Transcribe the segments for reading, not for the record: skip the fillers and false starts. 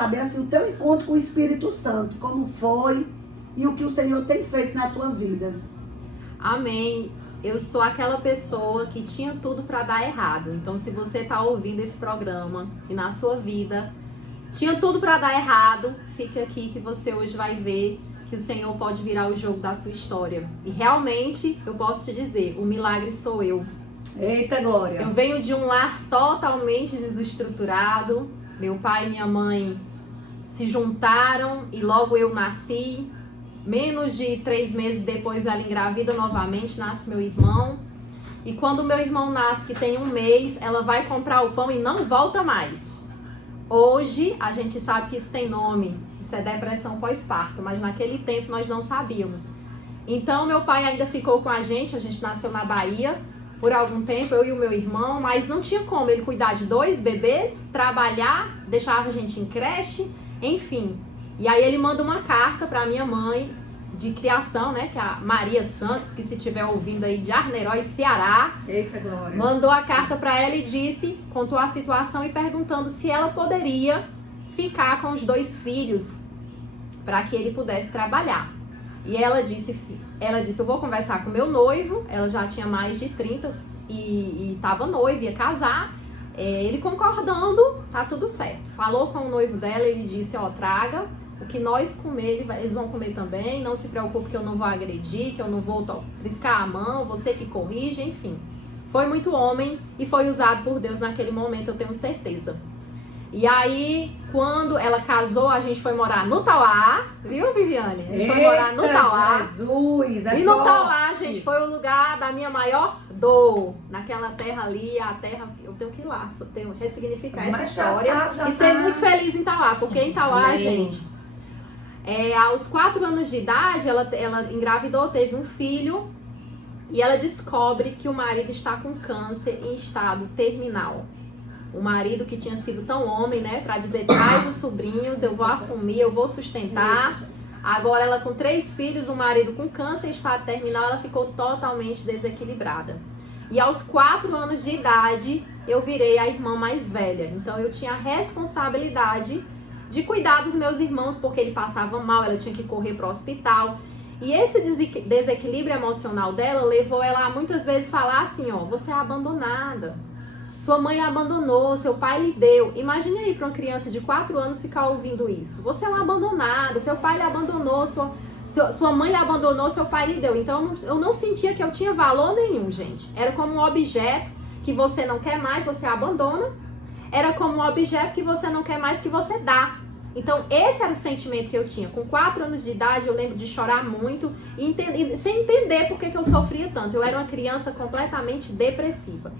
saber assim, o teu encontro com o Espírito Santo, como foi e o que o Senhor tem feito na tua vida. Amém. Eu sou aquela pessoa que tinha tudo para dar errado. Então, se você está ouvindo esse programa e na sua vida tinha tudo para dar errado, fica aqui que você hoje vai ver que o Senhor pode virar o jogo da sua história. E realmente, eu posso te dizer, o milagre sou eu. Eita, Glória! Eu venho de um lar totalmente desestruturado. Meu pai e minha mãe se juntaram e logo eu nasci. Menos de 3 meses depois ela engravida novamente, nasce meu irmão. E quando meu irmão nasce, que tem 1 mês, ela vai comprar o pão e não volta mais. Hoje a gente sabe que isso tem nome, isso é depressão pós-parto, mas naquele tempo nós não sabíamos. Então meu pai ainda ficou com a gente nasceu na Bahia por algum tempo, eu e o meu irmão, mas não tinha como ele cuidar de 2 bebês, trabalhar, deixava a gente em creche, enfim. E aí ele manda uma carta para minha mãe de criação, né, que é a Maria Santos, que se estiver ouvindo aí de Arneróis, Ceará. Eita, Glória! Mandou a carta para ela e disse, contou a situação e perguntando se ela poderia ficar com os 2 filhos para que ele pudesse trabalhar. E ela disse, eu vou conversar com meu noivo, ela já tinha mais de 30 e estava noiva, ia casar. Ele concordando, tá tudo certo. Falou com o noivo dela, ele disse, ó, traga o que nós comer, eles vão comer também, não se preocupe que eu não vou agredir, que eu não vou triscar a mão, você que corrige, enfim. Foi muito homem e foi usado por Deus naquele momento, eu tenho certeza. E aí, quando ela casou, a gente foi morar no Tauá, viu, Viviane? A gente foi morar no Tauá. Jesus, e no Tauá, gente, foi o lugar da minha maior dor. Naquela terra ali, a terra, eu tenho que ir lá, tenho que ressignificar essa história e ser muito feliz em Tauá, porque em Tauá, gente, aos 4 anos de idade, ela engravidou, teve um filho e ela descobre que o marido está com câncer em estado terminal. O marido que tinha sido tão homem, né, para dizer, traz os sobrinhos, eu vou assumir, eu vou sustentar. Agora ela com 3 filhos, o marido com câncer em estado terminal, ela ficou totalmente desequilibrada. E aos 4 anos de idade, eu virei a irmã mais velha. Então eu tinha a responsabilidade de cuidar dos meus irmãos, porque ele passava mal, ela tinha que correr para o hospital. E esse desequilíbrio emocional dela levou ela a muitas vezes falar assim, ó, você é abandonada. Sua mãe a abandonou, seu pai lhe deu. Imagine aí para uma criança de 4 anos ficar ouvindo isso. Você é uma abandonada, seu pai lhe abandonou, sua mãe lhe abandonou, seu pai lhe deu. Então eu não sentia que eu tinha valor nenhum, gente. Era como um objeto que você não quer mais, você abandona. Era como um objeto que você não quer mais, que você dá. Então esse era o sentimento que eu tinha. Com 4 anos de idade eu lembro de chorar muito sem entender por que eu sofria tanto. Eu era uma criança completamente depressiva.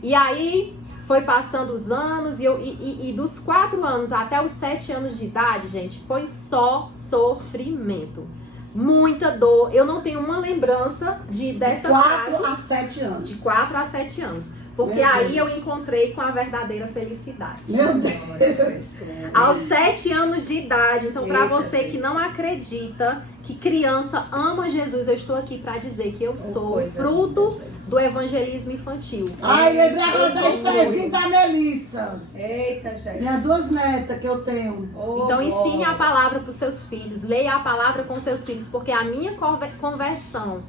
E aí foi passando os anos e dos 4 anos até os 7 anos de idade, gente, foi só sofrimento. Muita dor. Eu não tenho uma lembrança dessa fase. 4 a 7 anos. De 4 a 7 anos. Porque aí eu encontrei com a verdadeira felicidade. Meu Deus. Aos 7 anos de idade. Então, para você que não acredita que criança ama Jesus, eu estou aqui para dizer que eu sou fruto do evangelismo infantil. Ai, lembrei agora da historinha da Melissa. Eita, gente. Minhas 2 netas que eu tenho. Então ensine a palavra para os seus filhos, leia a palavra com seus filhos, porque a minha conversão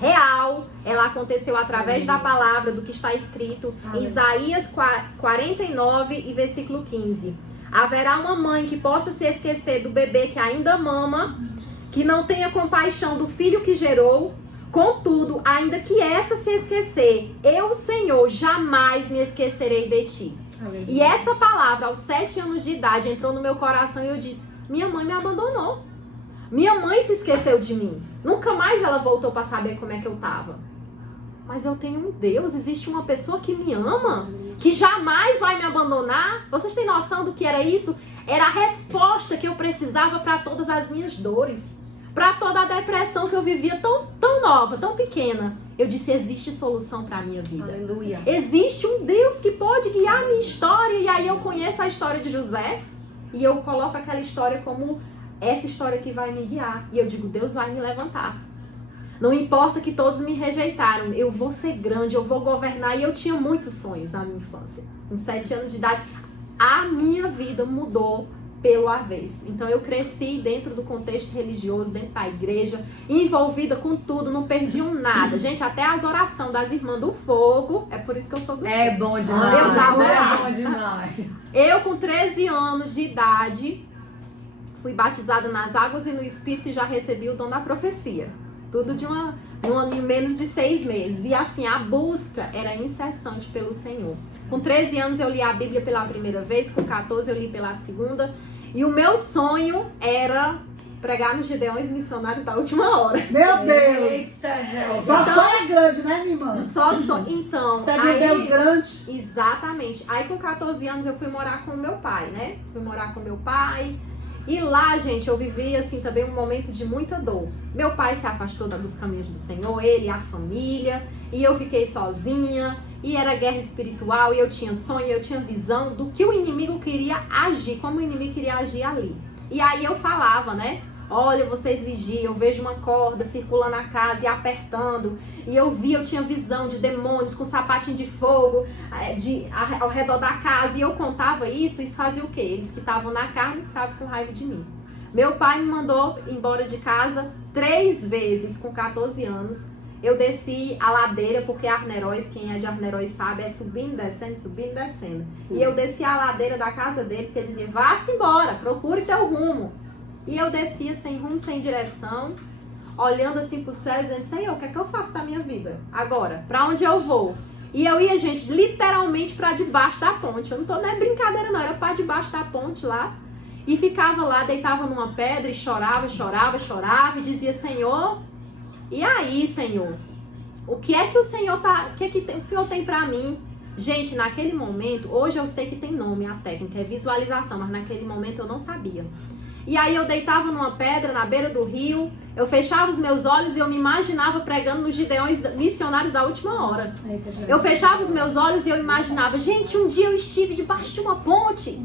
real, ela aconteceu através da palavra, do que está escrito em Isaías 49 e versículo 15. Haverá uma mãe que possa se esquecer do bebê que ainda mama, que não tenha compaixão do filho que gerou. Contudo, ainda que essa se esquecer, eu, Senhor, jamais me esquecerei de ti. Aleluia. E essa palavra, aos 7 anos de idade, entrou no meu coração e eu disse, minha mãe me abandonou. Minha mãe se esqueceu de mim. Nunca mais ela voltou para saber como é que eu tava. Mas eu tenho um Deus, existe uma pessoa que me ama, que jamais vai me abandonar. Vocês têm noção do que era isso? Era a resposta que eu precisava para todas as minhas dores. Para toda a depressão que eu vivia tão nova, tão pequena. Eu disse, existe solução para a minha vida. Aleluia. Existe um Deus que pode guiar a minha história. E aí eu conheço a história de José. E eu coloco aquela história como essa história que vai me guiar. E eu digo, Deus vai me levantar. Não importa que todos me rejeitaram. Eu vou ser grande, eu vou governar. E eu tinha muitos sonhos na minha infância. Com 7 anos de idade. A minha vida mudou pelo avesso. Então eu cresci dentro do contexto religioso, dentro da igreja, envolvida com tudo, não perdi nada. Gente, até as orações das irmãs do fogo, é por isso que eu sou do É fogo. bom demais. É bom demais. Eu, com 13 anos de idade, fui batizada nas águas e no Espírito e já recebi o dom da profecia. Tudo em menos de 6 meses. E assim, a busca era incessante pelo Senhor. Com 13 anos eu li a Bíblia pela primeira vez, com 14 eu li pela segunda. E o meu sonho era pregar nos Gideões Missionários da Última Hora. Meu Deus! Eita, gente. Só sonho é grande, né, minha irmã? Só sonho. Então, Segue um Deus grande. Exatamente. Aí com 14 anos eu fui morar com o meu pai, né? Fui morar com meu pai. E lá, gente, eu vivi, assim, também um momento de muita dor. Meu pai se afastou dos caminhos do Senhor, ele e a família, e eu fiquei sozinha, e era guerra espiritual, e eu tinha sonho, eu tinha visão do que o inimigo queria agir, como o inimigo queria agir ali. E aí eu falava, né? Olha, vocês vigiam, eu vejo uma corda circulando na casa e apertando. E eu tinha visão de demônios com sapatinho de fogo ao redor da casa. E eu contava isso fazia o quê? Eles que estavam na carne ficavam com raiva de mim. Meu pai me mandou embora de casa 3 vezes com 14 anos. Eu desci a ladeira, porque Arneróis, quem é de Arneróis sabe, é subindo, descendo, subindo, descendo. Sim. E eu desci a ladeira da casa dele, porque ele dizia, vá-se embora, procure teu rumo. E eu descia sem rumo, sem direção, olhando assim pro céu e dizendo, Senhor, o que é que eu faço da minha vida? Agora, pra onde eu vou? E eu ia, gente, literalmente pra debaixo da ponte. Eu não é brincadeira não, era pra debaixo da ponte lá. E ficava lá, deitava numa pedra e chorava, e dizia, Senhor, e aí, Senhor? O que é que o Senhor o Senhor tem pra mim? Gente, naquele momento, hoje eu sei que tem nome a técnica, é visualização, mas naquele momento eu não sabia. E aí eu deitava numa pedra na beira do rio, eu fechava os meus olhos e eu me imaginava pregando nos Gideões Missionários da Última Hora. Eu fechava os meus olhos e eu imaginava, gente, um dia eu estive debaixo de uma ponte.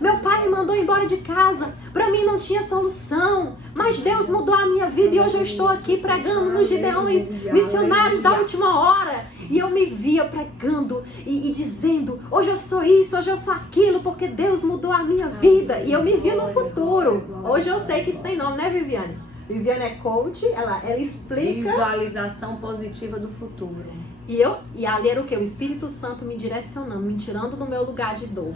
Meu pai me mandou embora de casa, pra mim não tinha solução, mas Deus mudou a minha vida e hoje eu estou aqui pregando nos Gideões Missionários da Última Hora. E eu me via pregando e dizendo, hoje eu sou isso, hoje eu sou aquilo, porque Deus mudou a minha vida. E eu me via no futuro. Hoje eu sei que isso tem nome, né, Viviane? Viviane é coach, ela explica. Visualização positiva do futuro. E ali era o quê? O Espírito Santo me direcionando, me tirando do meu lugar de dor.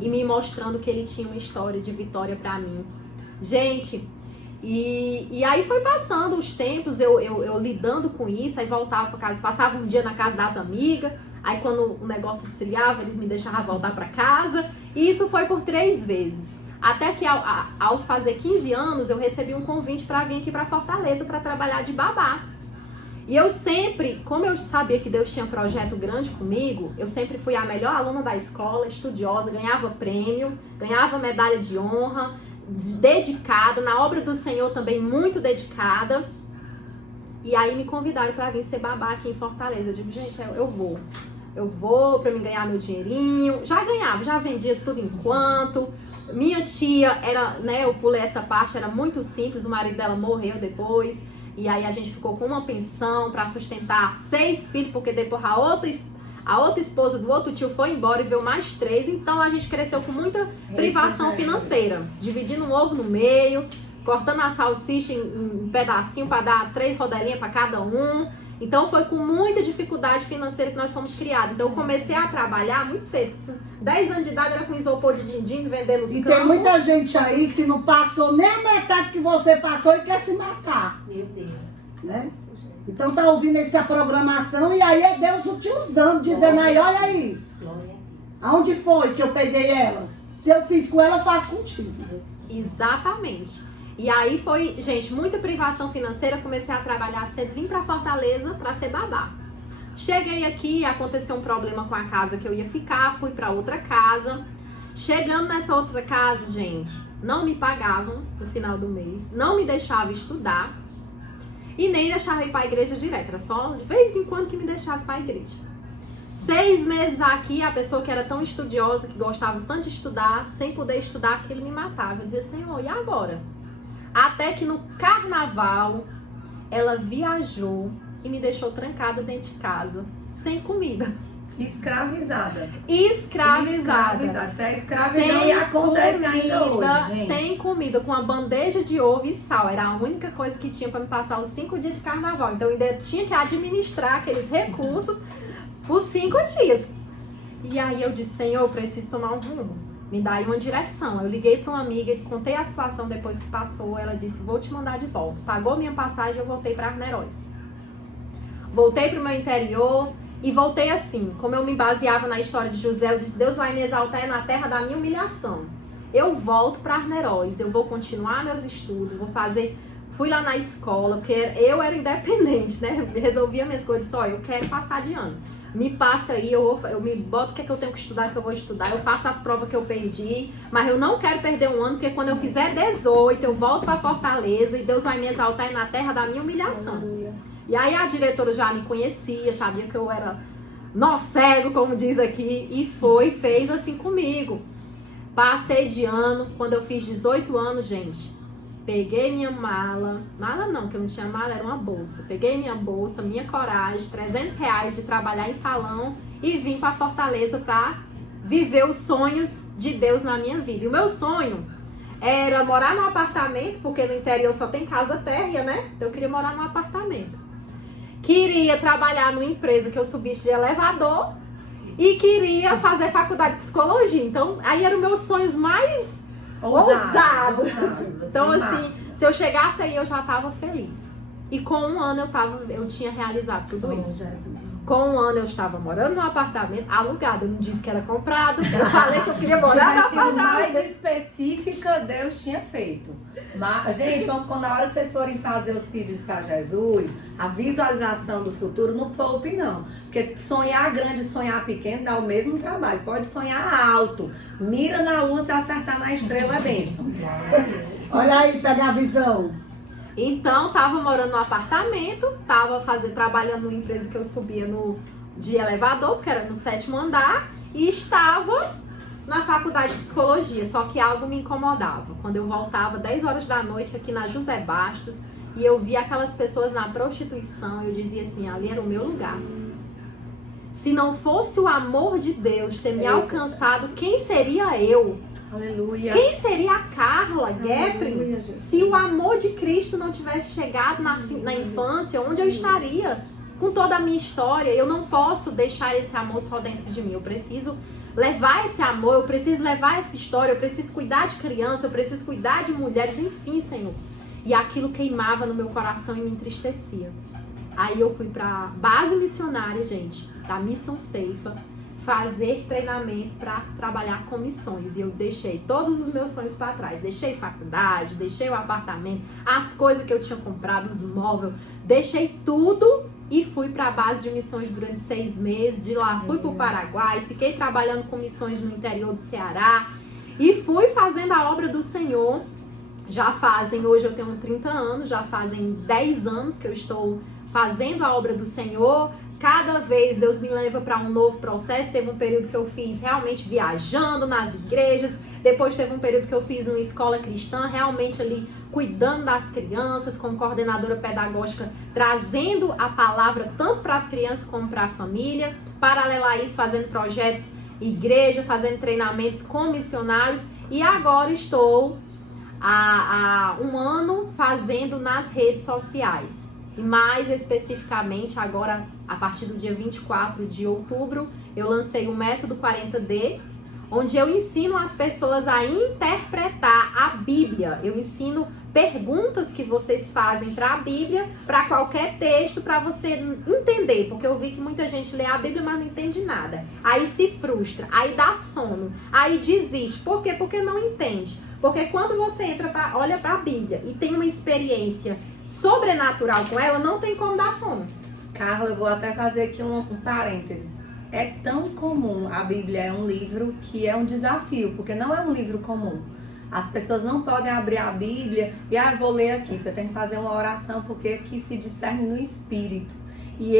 E me mostrando que ele tinha uma história de vitória pra mim. Gente, e aí foi passando os tempos, eu lidando com isso, aí voltava pra casa, passava um dia na casa das amigas, aí quando o negócio esfriava, eles me deixavam voltar pra casa, e isso foi por 3 vezes. Até que ao fazer 15 anos, eu recebi um convite pra vir aqui pra Fortaleza pra trabalhar de babá. E eu sempre, como eu sabia que Deus tinha um projeto grande comigo, eu sempre fui a melhor aluna da escola, estudiosa, ganhava prêmio, ganhava medalha de honra, dedicada, na obra do Senhor também muito dedicada. E aí me convidaram para vir ser babá aqui em Fortaleza. Eu digo, gente, eu vou para mim ganhar meu dinheirinho. Já ganhava, já vendia tudo enquanto. Minha tia era, né, eu pulei essa parte, era muito simples, o marido dela morreu depois. E aí a gente ficou com uma pensão para sustentar 6 filhos, porque depois a outra esposa do outro tio foi embora e veio mais 3. Então a gente cresceu com muita privação financeira. Dividindo o ovo no meio, cortando a salsicha em pedacinho para dar 3 rodelinhas para cada um. Então foi com muita dificuldade financeira que nós fomos criados. Então eu comecei a trabalhar muito cedo. Com 10 anos de idade era com isopor de din-din, vendendo os campos. E tem muita gente aí que não passou nem a metade que você passou e quer se matar. Meu Deus. Né? Então tá ouvindo essa programação e aí é Deus te usando, dizendo aí, olha aí. Aonde foi que eu peguei elas? Se eu fiz com ela, eu faço contigo. Exatamente. E aí foi, gente, muita privação financeira, comecei a trabalhar cedo, vim pra Fortaleza pra ser babá. Cheguei aqui, aconteceu um problema com a casa que eu ia ficar, fui pra outra casa. Chegando nessa outra casa, gente, não me pagavam no final do mês, não me deixavam estudar e nem deixava ir pra igreja direto, era só de vez em quando que me deixava ir pra igreja. 6 meses aqui, a pessoa que era tão estudiosa, que gostava tanto de estudar, sem poder estudar, aquilo me matava. Eu dizia, Senhor, e agora? Até que no carnaval, ela viajou e me deixou trancada dentro de casa, sem comida. Escravizada. Escravizada. Isso é escravidão e acontece ainda hoje, gente. Sem comida, com uma bandeja de ovo e sal. Era a única coisa que tinha para me passar os 5 dias de carnaval. Então eu ainda tinha que administrar aqueles recursos por 5 dias. E aí eu disse, Senhor, eu preciso tomar um rumo. Me dá aí uma direção. Eu liguei para uma amiga, contei a situação depois que passou. Ela disse, vou te mandar de volta. Pagou minha passagem, eu voltei para Arneróis. Voltei para o meu interior. E voltei assim, como eu me baseava na história de José, eu disse, Deus vai me exaltar na terra da minha humilhação. Eu volto para Arneróis, eu vou continuar meus estudos, vou fazer... Fui lá na escola, porque eu era independente, né? Resolvia minhas coisas, disse, eu quero passar de ano. Me passa aí, eu me boto o que é que eu tenho que estudar, que eu vou estudar. Eu faço as provas que eu perdi, mas eu não quero perder um ano, porque quando eu fizer 18, eu volto para Fortaleza e Deus vai me exaltar na terra da minha humilhação. E aí a diretora já me conhecia, sabia que eu era nó cego, como diz aqui, e fez assim comigo. Passei de ano, quando eu fiz 18 anos, gente, peguei minha mala não, que eu não tinha mala, era uma bolsa. Peguei minha bolsa, minha coragem, R$300 de trabalhar em salão e vim para Fortaleza para viver os sonhos de Deus na minha vida. E o meu sonho era morar num apartamento, porque no interior só tem casa térrea, né? Eu queria morar num apartamento. Queria trabalhar numa empresa que eu subisse de elevador e queria fazer faculdade de psicologia. Então, aí eram meus sonhos mais ousados. Então, assim, se eu chegasse aí, eu já estava feliz. E com um ano eu tinha realizado tudo isso. Com um ano eu estava morando num apartamento alugado. Eu não disse que era comprado. Eu falei que eu queria morar no apartamento. Mais específica, Deus tinha feito. Mas, gente, quando na hora que vocês forem fazer os pedidos para Jesus, a visualização do futuro, não poupe não. Porque sonhar grande e sonhar pequeno dá o mesmo trabalho. Pode sonhar alto. Mira na lua, se acertar na estrela é bênção. Olha aí, pega a visão. Então, tava morando no apartamento, trabalhando numa empresa que eu subia de elevador, porque era no 7º andar, e estava na faculdade de psicologia, só que algo me incomodava. Quando eu voltava 10 horas da noite aqui na José Bastos, e eu via aquelas pessoas na prostituição, eu dizia assim, ali era o meu lugar. Se não fosse o amor de Deus ter me alcançado, quem seria eu? Aleluia. Quem seria a Carla Gueprin se o amor de Cristo não tivesse chegado na infância, onde eu estaria com toda a minha história? Eu não posso deixar esse amor só dentro de mim. Eu preciso levar esse amor, eu preciso levar essa história, eu preciso cuidar de criança, eu preciso cuidar de mulheres, enfim, Senhor. E aquilo queimava no meu coração e me entristecia. Aí eu fui pra base missionária, gente, da Missão Ceifa, fazer treinamento para trabalhar com missões. E eu deixei todos os meus sonhos para trás. Deixei faculdade, deixei o apartamento, as coisas que eu tinha comprado, os móveis. Deixei tudo e fui para a base de missões durante 6 meses. De lá fui para o Paraguai, fiquei trabalhando com missões no interior do Ceará. E fui fazendo a obra do Senhor. Hoje eu tenho 30 anos, já fazem 10 anos que eu estou fazendo a obra do Senhor. Cada vez Deus me leva para um novo processo. Teve um período que eu fiz realmente viajando nas igrejas. Depois teve um período que eu fiz uma escola cristã, realmente ali cuidando das crianças, como coordenadora pedagógica, trazendo a palavra tanto para as crianças como para a família. Paralelo a isso, fazendo projetos igreja, fazendo treinamentos com missionários. E agora estou há um ano fazendo nas redes sociais. E mais especificamente, agora, a partir do dia 24 de outubro, eu lancei o Método 40D, onde eu ensino as pessoas a interpretar a Bíblia. Eu ensino perguntas que vocês fazem para a Bíblia, para qualquer texto, para você entender. Porque eu vi que muita gente lê a Bíblia, mas não entende nada. Aí se frustra, aí dá sono, aí desiste. Por quê? Porque não entende. Porque quando você olha para a Bíblia e tem uma experiência sobrenatural com ela, não tem como dar sono. Carla, eu vou até fazer aqui um parênteses. É tão comum, a Bíblia é um livro que é um desafio, porque não é um livro comum. As pessoas não podem abrir a Bíblia e vou ler aqui. Você tem que fazer uma oração, porque aqui se discerne no Espírito. E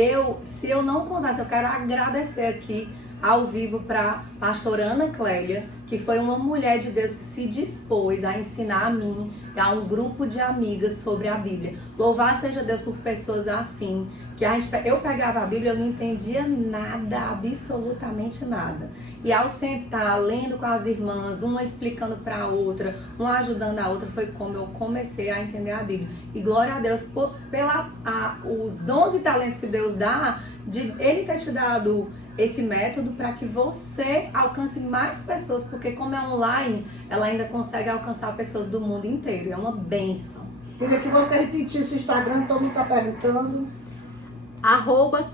se eu não contasse, eu quero agradecer aqui ao vivo para pastora Ana Clélia, que foi uma mulher de Deus que se dispôs a ensinar a mim e a um grupo de amigas sobre a Bíblia. Louvado seja Deus por pessoas assim, que eu pegava a Bíblia, eu não entendia nada, absolutamente nada. E ao sentar, lendo com as irmãs, uma explicando para a outra, uma ajudando a outra, foi como eu comecei a entender a Bíblia. E glória a Deus os dons e talentos que Deus dá, de Ele ter te dado esse método para que você alcance mais pessoas, porque como é online, ela ainda consegue alcançar pessoas do mundo inteiro. É uma bênção. Queria que você repetisse o Instagram, todo mundo está perguntando.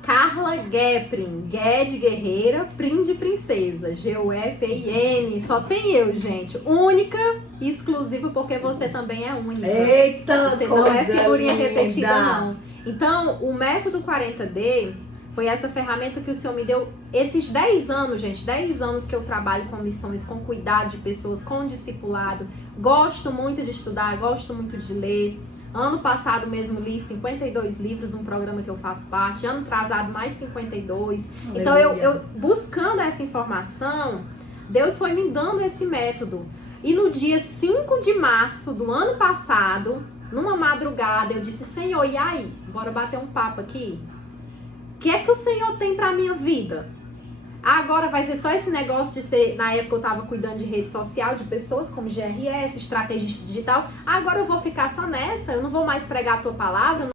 @Carla Geprin, G de guerreira, Prin de princesa, G-U-E-P-I-N. Só tem eu, gente. Única e exclusiva, porque você também é única. Eita, você não é figurinha linda. repetida, não. Então, o método 40D foi essa ferramenta que o Senhor me deu esses 10 anos, gente. 10 anos que eu trabalho com missões, com cuidado de pessoas, com discipulado. Gosto muito de estudar, gosto muito de ler. Ano passado mesmo li 52 livros de um programa que eu faço parte. Ano atrasado mais 52. Aleluia. Então eu buscando essa informação, Deus foi me dando esse método. E no dia 5 de março do ano passado, numa madrugada, eu disse: Senhor, e aí? Bora bater um papo aqui? O que é que o Senhor tem pra minha vida? Agora vai ser só esse negócio de ser... Na época eu tava cuidando de rede social, de pessoas como GRS, estratégia digital. Agora eu vou ficar só nessa, eu não vou mais pregar a tua palavra.